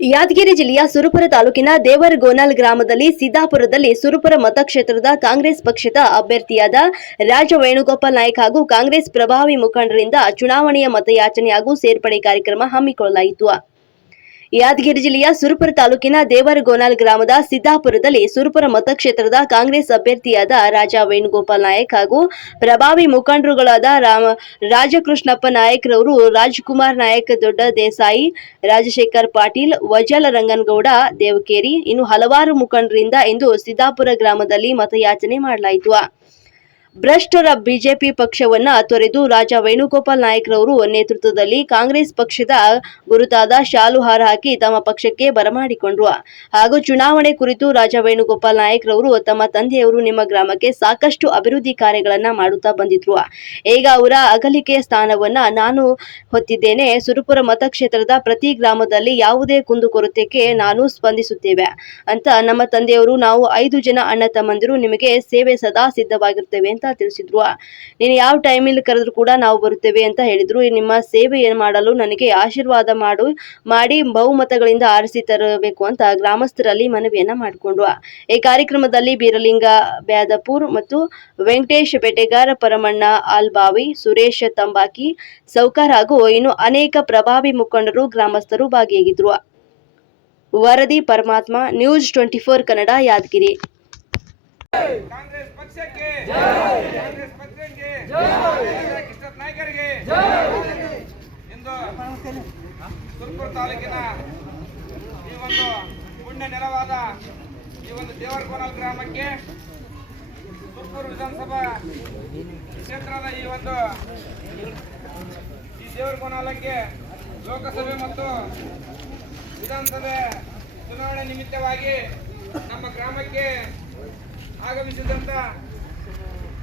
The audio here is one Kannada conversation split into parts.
ಯಾದಗಿರಿ ಜಿಲ್ಲೆಯ ಸುರಪುರ ತಾಲೂಕಿನ ದೇವರಗೋನಾಲ್ ಗ್ರಾಮದಲ್ಲಿ ಸಿದ್ದಾಪುರದಲ್ಲಿ ಸುರಪುರ ಮತಕ್ಷೇತ್ರದ ಕಾಂಗ್ರೆಸ್ ಪಕ್ಷದ ಅಭ್ಯರ್ಥಿಯಾದ ರಾಜ ವೇಣುಗೋಪಾಲ್ ನಾಯ್ಕ ಹಾಗೂ ಕಾಂಗ್ರೆಸ್ ಪ್ರಭಾವಿ ಮುಖಂಡರಿಂದ ಚುನಾವಣೆಯ ಮತಯಾಚನೆ ಹಾಗೂ ಸೇರ್ಪಡೆ ಕಾರ್ಯಕ್ರಮ ಹಮ್ಮಿಕೊಳ್ಳಲಾಯಿತು. ಯಾದಗಿರಿ ಜಿಲ್ಲೆಯ ಸುರಪುರ ತಾಲೂಕಿನ ದೇವರಗೋನಾಲ್ ಗ್ರಾಮದ ಸಿದ್ದಾಪುರದಲ್ಲಿ ಸುರಪುರ ಮತಕ್ಷೇತ್ರದ ಕಾಂಗ್ರೆಸ್ ಅಭ್ಯರ್ಥಿಯಾದ ರಾಜ ವೇಣುಗೋಪಾಲ್ ನಾಯ್ಕ ಹಾಗೂ ಪ್ರಭಾವಿ ಮುಖಂಡರುಗಳಾದ ರಾಜಕೃಷ್ಣಪ್ಪ ನಾಯ್ಕ ರವರು, ರಾಜಕುಮಾರ್ ನಾಯ್ಕ, ದೊಡ್ಡ ದೇಸಾಯಿ, ರಾಜಶೇಖರ್ ಪಾಟೀಲ್, ವಜಲ್ ರಂಗನಗೌಡ, ದೇವಕೇರಿ ಇನ್ನು ಹಲವಾರು ಮುಖಂಡರಿಂದ ಇಂದು ಸಿದ್ದಾಪುರ ಗ್ರಾಮದಲ್ಲಿ ಮತಯಾಚನೆ ಮಾಡಲಾಯಿತು. ಭ್ರಷ್ಟರ ಬಿಜೆಪಿ ಪಕ್ಷವನ್ನ ತೊರೆದು ರಾಜ ವೇಣುಗೋಪಾಲ್ ನಾಯ್ಕರವರು ನೇತೃತ್ವದಲ್ಲಿ ಕಾಂಗ್ರೆಸ್ ಪಕ್ಷದ ಗುರುತಾದ ಶಾಲು ಹಾರ ಹಾಕಿ ತಮ್ಮ ಪಕ್ಷಕ್ಕೆ ಬರಮಾಡಿಕೊಂಡ್ರು. ಹಾಗೂ ಚುನಾವಣೆ ಕುರಿತು ರಾಜ ವೇಣುಗೋಪಾಲ್ ನಾಯ್ಕರವರು ತಮ್ಮ ತಂದೆಯವರು ನಿಮ್ಮ ಗ್ರಾಮಕ್ಕೆ ಸಾಕಷ್ಟು ಅಭಿವೃದ್ಧಿ ಕಾರ್ಯಗಳನ್ನ ಮಾಡುತ್ತಾ ಬಂದಿದ್ರು. ಈಗ ಅವರ ಅಗಲಿಕೆಯ ಸ್ಥಾನವನ್ನ ನಾನು ಹೊತ್ತಿದ್ದೇನೆ. ಸುರಪುರ ಮತಕ್ಷೇತ್ರದ ಪ್ರತಿ ಗ್ರಾಮದಲ್ಲಿ ಯಾವುದೇ ಕುಂದುಕೊರತೆಗೆ ನಾನು ಸ್ಪಂದಿಸುತ್ತೇವೆ ಅಂತ ನಮ್ಮ ತಂದೆಯವರು, ನಾವು 5 ಜನ ಅಣ್ಣ ತಮ್ಮಂದಿರು ನಿಮಗೆ ಸೇವೆ ಸದಾ ಸಿದ್ಧವಾಗಿರ್ತೇವೆ ಅಂತ ತಿಳಿಸಿದ್ರು. ನೀನು ಯಾವ ಟೈಮಲ್ಲಿ ಕರೆದ್ರು ಕೂಡ ನಾವು ಬರುತ್ತೇವೆ ಅಂತ ಹೇಳಿದ್ರು. ನಿಮ್ಮ ಸೇವೆ ಮಾಡಲು ನನಗೆ ಆಶೀರ್ವಾದ ಮಾಡಿ ಬಹುಮತಗಳಿಂದ ಆರಿಸಿ ತರಬೇಕು ಅಂತ ಗ್ರಾಮಸ್ಥರಲ್ಲಿ ಮನವಿಯನ್ನ ಮಾಡಿಕೊಂಡ್ರು. ಈ ಕಾರ್ಯಕ್ರಮದಲ್ಲಿ ಬೀರಲಿಂಗ ಬ್ಯಾದಪುರ್ ಮತ್ತು ವೆಂಕಟೇಶ್ ಬೆಟೆಗಾರ್, ಪರಮಣ್ಣ ಆಲ್ಬಾವಿ, ಸುರೇಶ್ ತಂಬಾಕಿ ಸೌಕರ್ ಹಾಗೂ ಇನ್ನು ಅನೇಕ ಪ್ರಭಾವಿ ಮುಖಂಡರು, ಗ್ರಾಮಸ್ಥರು ಭಾಗಿಯಾಗಿದ್ರು. ವರದಿ ಪರಮಾತ್ಮ, ನ್ಯೂಸ್ 24 ಕನ್ನಡ, ಯಾದಗಿರಿ. ಕಾಂಗ್ರೆಸ್ ಪಕ್ಷಕ್ಕೆ ಕಾಂಗ್ರೆಸ್ ಪಕ್ಷಕ್ಕೆ ಕೃಷ್ಣ ನಾಯ್ಕರಿಗೆ ಇಂದು ಸುರಪುರ ತಾಲೂಕಿನ ಈ ಒಂದು ಪುಣ್ಯ ನೆಲವಾದ ಈ ಒಂದು ದೇವರಗೋನಾಲ್ ಗ್ರಾಮಕ್ಕೆ ಸುರಪುರ ವಿಧಾನಸಭಾ ಕ್ಷೇತ್ರದ ಈ ದೇವರಗೋನಾಲಕ್ಕೆ ಲೋಕಸಭೆ ಮತ್ತು ವಿಧಾನಸಭೆ ಚುನಾವಣೆ ನಿಮಿತ್ತವಾಗಿ ನಮ್ಮ ಗ್ರಾಮಕ್ಕೆ ಆಗಮಿಸಿದಂತ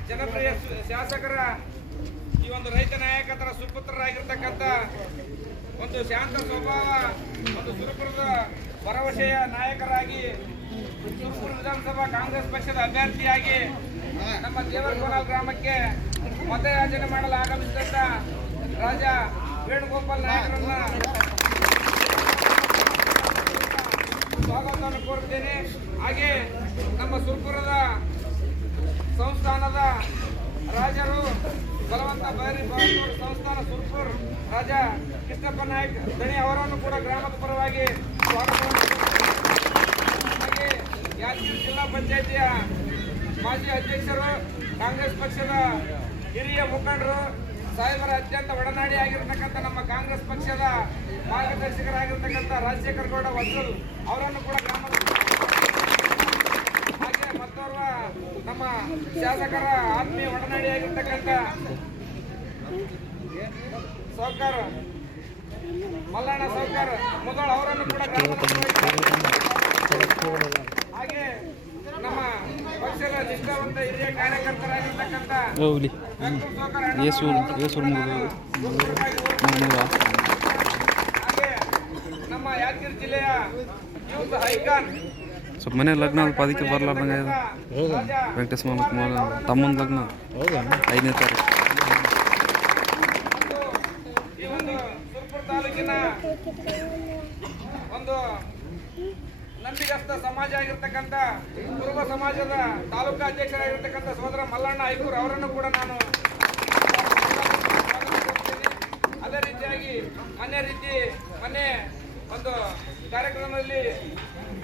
ಜನಪ್ರಿಯ ಶಾಸಕರ ಈ ಒಂದು ರೈತ ನಾಯಕರ ಸುಪುತ್ರರಾಗಿರ್ತಕ್ಕಂಥ ಒಂದು ಶಾಂತ ಸ್ವಭಾವ, ಒಂದು ಸುರಪುರದ ಭರವಸೆಯ ನಾಯಕರಾಗಿ ಸುರಪುರ ವಿಧಾನಸಭಾ ಕಾಂಗ್ರೆಸ್ ಪಕ್ಷದ ಅಭ್ಯರ್ಥಿಯಾಗಿ ನಮ್ಮ ದೇವರಗೋನಾಲ್ ಗ್ರಾಮಕ್ಕೆ ಮತಯಾಚನೆ ಮಾಡಲು ಆಗಮಿಸಿದಂತ ರಾಜ ವೇಣುಗೋಪಾಲ್ ನಾಯ್ಕರನ್ನ ಸ್ವಾಗತವನ್ನು ಕೋರುತ್ತೇನೆ. ಹಾಗೆ ನಮ್ಮ ಸುರಪುರದ ಸಂಸ್ಥಾನದ ರಾಜರು ಬಲವಂತ ಬೈರಿ ಬಹದ್ದೂರ್ ಸಂಸ್ಥಾನ ಸುರಪುರ ರಾಜ ಕೃಷ್ಣಪ್ಪ ನಾಯ್ಕ ದಣಿ ಅವರನ್ನು ಕೂಡ ಗ್ರಾಮದ ಪರವಾಗಿ ಸ್ವಾಗತವನ್ನು ಹಾಗೆ ಯಾದಗಿರಿ ಜಿಲ್ಲಾ ಪಂಚಾಯಿತಿಯ ಮಾಜಿ ಅಧ್ಯಕ್ಷರು, ಕಾಂಗ್ರೆಸ್ ಪಕ್ಷದ ಹಿರಿಯ ಮುಖಂಡರು, ಸಾಹೇಬರ ಅತ್ಯಂತ ಒಡನಾಡಿ ಆಗಿರತಕ್ಕಂಥ ನಮ್ಮ ಕಾಂಗ್ರೆಸ್ ಪಕ್ಷದ ಮಾರ್ಗದರ್ಶಕರಾಗಿರ್ತಕ್ಕಂಥ ರಾಜಶೇಖರ್ ಗೌಡ ವತ್ಸಲ್ ಅವರನ್ನು ಕೂಡ ಗ್ರಾಮದ ಹಾಗೆ ಮತ್ತೋರ್ವ ನಮ್ಮ ಶಾಸಕರ ಆತ್ಮೀಯ ಒಡನಾಡಿ ಆಗಿರ್ತಕ್ಕಂಥ ಸೌಕರ್ ಮಲ್ಲಣ್ಣ ಸೌಕರ್ ಮೊದಲು ಅವರನ್ನು ಕೂಡ ಹಾಗೆ ನಮ್ಮ ಪಕ್ಷದ ನಿಷ್ಠಾವಂತ ಹಿರಿಯ ಕಾರ್ಯಕರ್ತರಾಗಿರ್ತಕ್ಕಂಥ ಹಾಗೆ ನಮ್ಮ ಯಾದಗಿರಿ ಜಿಲ್ಲೆಯ ಯೂತ್ ಐಕಾನ್ ಸ್ವಲ್ಪ ಮನೆ ಲಗ್ನ ಅದಕ್ಕೆ ಬರ್ಲಾರ್ದಂಗೆ ವೆಂಕಟೇಶ್ ತಮ್ಮನ ಲಗ್ನ 5ನೇ ತಾರೀಕು. ಈ ಒಂದು ಸುರಪುರ ತಾಲೂಕಿನ ಒಂದು ನಂಬಿಗಸ್ತ ಸಮಾಜ ಆಗಿರ್ತಕ್ಕಂಥ ಕುರುಬ ಸಮಾಜದ ತಾಲೂಕಾ ಅಧ್ಯಕ್ಷರಾಗಿರ್ತಕ್ಕಂಥ ಸೋದರ ಮಲ್ಲಣ್ಣ ಐಕೂರ್ ಅವರನ್ನು ಕೂಡ ನಾನು ಅದೇ ರೀತಿಯಾಗಿ ಮೊನ್ನೆ ಒಂದು ಕಾರ್ಯಕ್ರಮದಲ್ಲಿ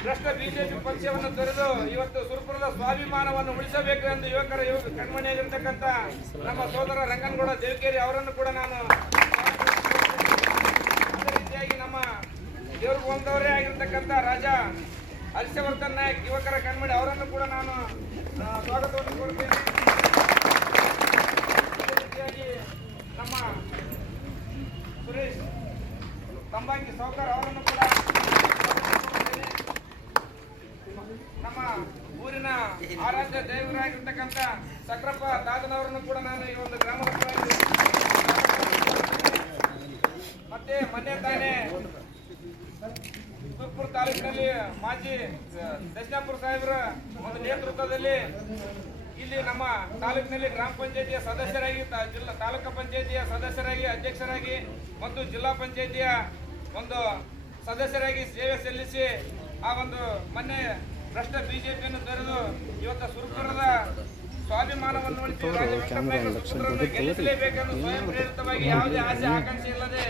ಭ್ರಷ್ಟ ಬಿಜೆಪಿ ಪಕ್ಷವನ್ನು ತೊರೆದು ಇವತ್ತು ಸುರಪುರದ ಸ್ವಾಭಿಮಾನವನ್ನು ಉಳಿಸಬೇಕು ಎಂದು ಯುವಕರ ಕಣ್ಮಣಿಯಾಗಿರ್ತಕ್ಕಂಥ ನಮ್ಮ ಸೋದರ ರಂಗನಗೌಡ ದೇವಕೇರಿ ಅವರನ್ನು ಕೂಡ ನಾನು ಅದೇ ರೀತಿಯಾಗಿ ನಮ್ಮ ದೇವರು ಬಂದವರೇ ಆಗಿರ್ತಕ್ಕಂಥ ರಾಜ ಹರ್ಷವರ್ಧನ್ ನಾಯಕ್ ಯುವಕರ ಕಣ್ಮಣಿ ಅವರನ್ನು ಕೂಡ ನಾನು ಸ್ವಾಗತವನ್ನು ಕೋರುತ್ತೇನೆ. ಅದೇ ರೀತಿಯಾಗಿ ನಮ್ಮ ಸುರೇಶ್ ತಂಬಾಕಿ ಸೌಕರ್ ಅವರನ್ನು ಕೂಡ ನಮ್ಮ ಊರಿನ ಆರಾಧ್ಯ ದೇವರಾಗಿರ್ತಕ್ಕಂಥ ಸಕ್ರಪ್ಪ ದಾದನವರನ್ನು ಕೂಡ ನಾನು ಈ ಒಂದು ಗ್ರಾಮದ ಮತ್ತೆ ಮೊನ್ನೆ ತಾನೇ ಸುರಪುರ ತಾಲೂಕಿನಲ್ಲಿ ಮಾಜಿ ದಶನಾಪುರ ಸಾಹೇಬರ ಒಂದು ನೇತೃತ್ವದಲ್ಲಿ ಇಲ್ಲಿ ನಮ್ಮ ತಾಲೂಕಿನಲ್ಲಿ ಗ್ರಾಮ ಪಂಚಾಯತಿಯ ಸದಸ್ಯರಾಗಿ, ತಾಲೂಕು ಪಂಚಾಯತಿಯ ಸದಸ್ಯರಾಗಿ, ಅಧ್ಯಕ್ಷರಾಗಿ ಮತ್ತು ಜಿಲ್ಲಾ ಪಂಚಾಯತಿಯ ಒಂದು ಸದಸ್ಯರಾಗಿ ಸೇವೆ ಸಲ್ಲಿಸಿ ಆ ಒಂದು ಮೊನ್ನೆ ಭ್ರಷ್ಟ ಬಿಜೆಪಿಯನ್ನು ತೊರೆದು ಇವತ್ತು ಸುರಪುರದ ಸ್ವಾಭಿಮಾನವನ್ನು ಉಳಿಸಿ ಗೆಲ್ಲಿಸಲೇಬೇಕೆಂದು ಸ್ವಯಂ ಪ್ರೇರಿತವಾಗಿ ಯಾವುದೇ ಆಸೆ ಆಕಾಂಕ್ಷೆ ಇಲ್ಲದೆ